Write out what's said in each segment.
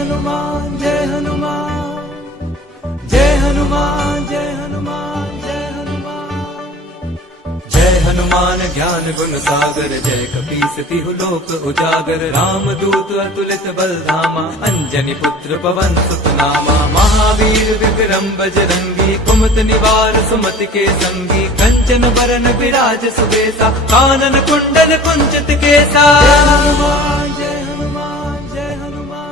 हनुमान जय हनुमान जय हनुमान जय हनुमान जय हनुमान जय हनुमान ज्ञान गुण सागर जय कपीस तिहु लोक उजागर रामदूत अतुलित बल धामा अंजनी पुत्र पवन सुत नामा महावीर विक्रम बजरंगी कुमत निवार सुमति के संगी कंचन बरन विराज सुबेसा कानन कुंडल कुंचित केसा जय हनुमान जय हनुमान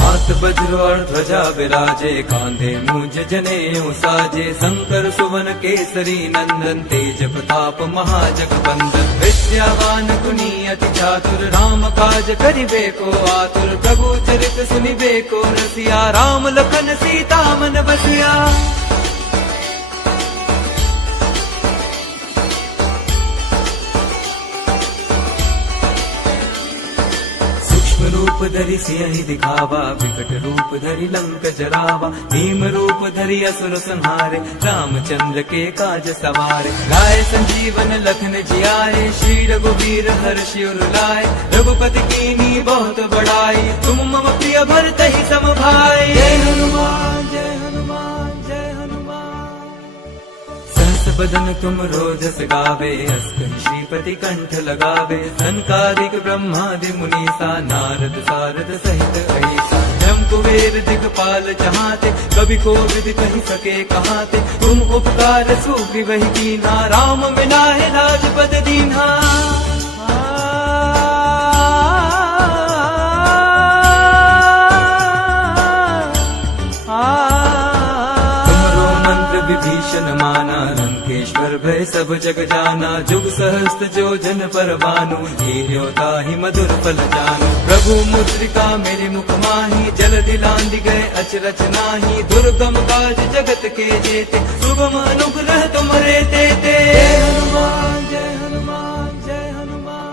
हाथ वज्र और ध्वजा विराजे कांधे मूंज जनेऊ साजे शंकर सुवन केसरी नंदन तेज प्रताप महाजगबंदन विद्यावान गुणी अति चातुर राम काज करिबे को आतुर प्रभु चरित सुनिबे को रसिया राम लखन सीता मन बसिया रूप धरि सियहि दिखावा विकट रूप धरि लंक जरावा भीम रूप धरि असुर संहारे रामचंद्र के काज सवारे लाए संजीवन लखन जियाए श्री रघुवीर हर्षि उर लाए रघुपति कीनी बहुत बड़ाई तुम मम प्रिय भरत ही सम भाई जय हनुमान जय हनुमान जय हनुमान सहस बदन तुम रोजस गावे अस्कन श्रीपति कंठ लगावे सनकादिक ब्रह्मादि मुनीसा नारद सारद सहित अहिसा ब्रह्म कुबेर दिगपाल जहाते कवि को विधि कही सके कहाते तुम उपकार सुग्रीव कीन्हा राम मिलाए राजपद दीन्हा विभीषण माना लंकेश्वर भय सब जग जाना जुग सहस्त्र जो जन पर भानु हीरोता ही मधुर फल जानु प्रभु मुद्रिका मेरे मुख माही जल दिलांद गए अचरज नाही दुर्गम काज जगत के जेते सुगम अनुग्रह तुम्हारे देते जय हनुमान जय हनुमान जय हनुमान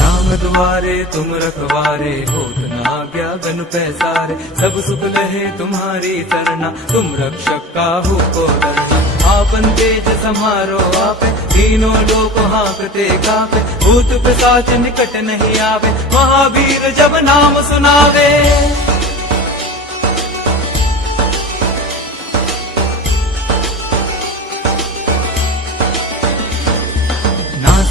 राम द्वारे तुम रखवारे होत न आज्ञा गनु पैसारे सब सुख लहे तुम्हारी सरना तुम रक्षक काहू को डरना आपन तेज समारो आपे तीनों लोक हाँकते कापे भूत पिशाच निकट नहीं आवे महावीर जब नाम सुनावे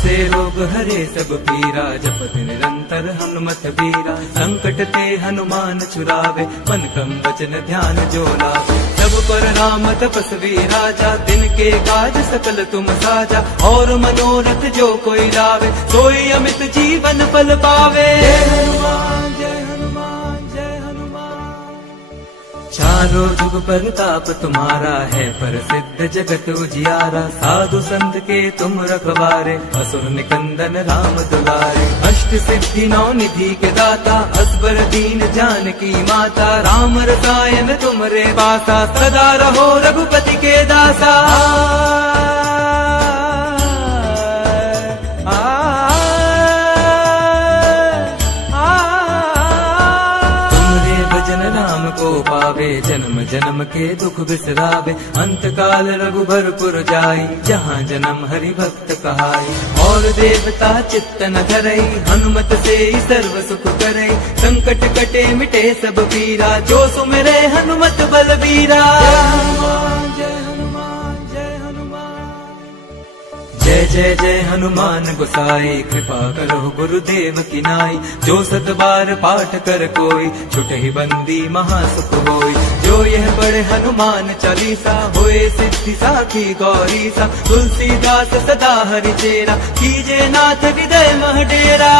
से रोग हरे सब पीरा जपत निरंतर हनुमत बीरा संकट ते हनुमान छुरावे मन कम वचन ध्यान जो लावे सब पर राम तपस्वी राजा दिन के काज सकल तुम साजा और मनोरथ जो कोई लावे सोई अमित जीवन फल पावे जय हनुमान जय हनुमान जय हनुमान चारों जुग परताप तुम्हारा है प्रसिद्ध जगत उजियारा साधु संत के तुम रखवारे असुर निकंदन राम दुलारे अष्ट सिद्धि नौ निधि के दाता असबर दीन जानकी माता राम रसायन तुमरे पासा सदा रहो रघुपति के दासा को पावे जन्म जन्म के दुख बिसरावे अंत काल रघुबर जाई जहाँ जन्म हरि भक्त कहाई और देवता चित्त न धरई हनुमत से सर्व सुख करई संकट कटे मिटे सब पीरा जो सुमिरे हनुमत बलबीरा जय जय जय हनुमान गोसाई कृपा करो गुरुदेव की नाई जो सत बार पाठ कर कोई छुटे ही बंदी महासुख होई जो यह पढ़े हनुमान चालीसा होए सिद्धि साखी गौरी सा तुलसीदास सदा हरि चेरा कीजे नाथ हृदय मह डेरा।